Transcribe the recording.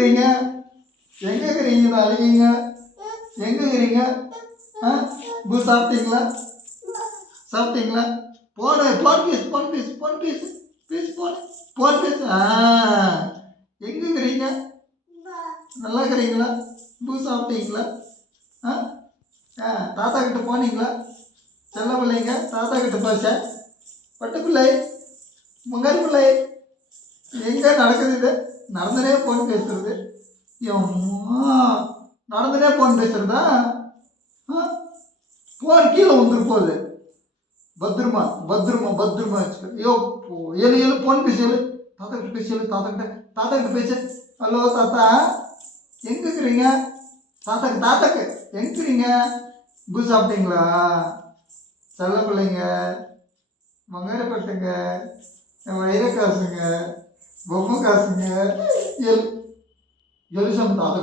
இருக்கிறீங்க? எங்கே இருக்கிறீங்க? அழுவீங்க. எங்கே இருக்கிறீங்க? ஆ பூ சாப்பிட்டீங்களா? சாப்பிட்டீங்களா? போன் பீஸ் போன் பீஸ். எங்கே இருக்கிறீங்க? நல்லா இருக்கிறீங்களா? பூ சாப்பிட்டீங்களா? ஆ ஆ தாத்தா கிட்ட போனீங்களா? செல்ல பிள்ளைங்க தாத்தா கிட்ட பேச பட்டு பிள்ளை முங்காரி பிள்ளை எங்கே நடக்குது இது? நடந்தனே போன் பேசுறது. அம்மா நடந்தனே போன் பேசுறதா? போன் கீழே வந்துரு போகுது. பத்திரமா பத்திரமா பத்திரமா வச்சுக்க. ஐயோ ஏழு ஏழு போன் பேசு. தாத்தா கிட்ட பேசு. தாத்தா கிட்ட பேசு. ஹலோ தாத்தா எங்கே இருக்கிறீங்க? தாத்தாக்கு எங்கே இருக்கிறீங்க? பூ சாப்பிட்டீங்களா? செல்ல பிள்ளைங்க மங்காரப்பட்டுங்க வைர காசுங்க பொம்மை காசுங்க எலுசம் தாத்தா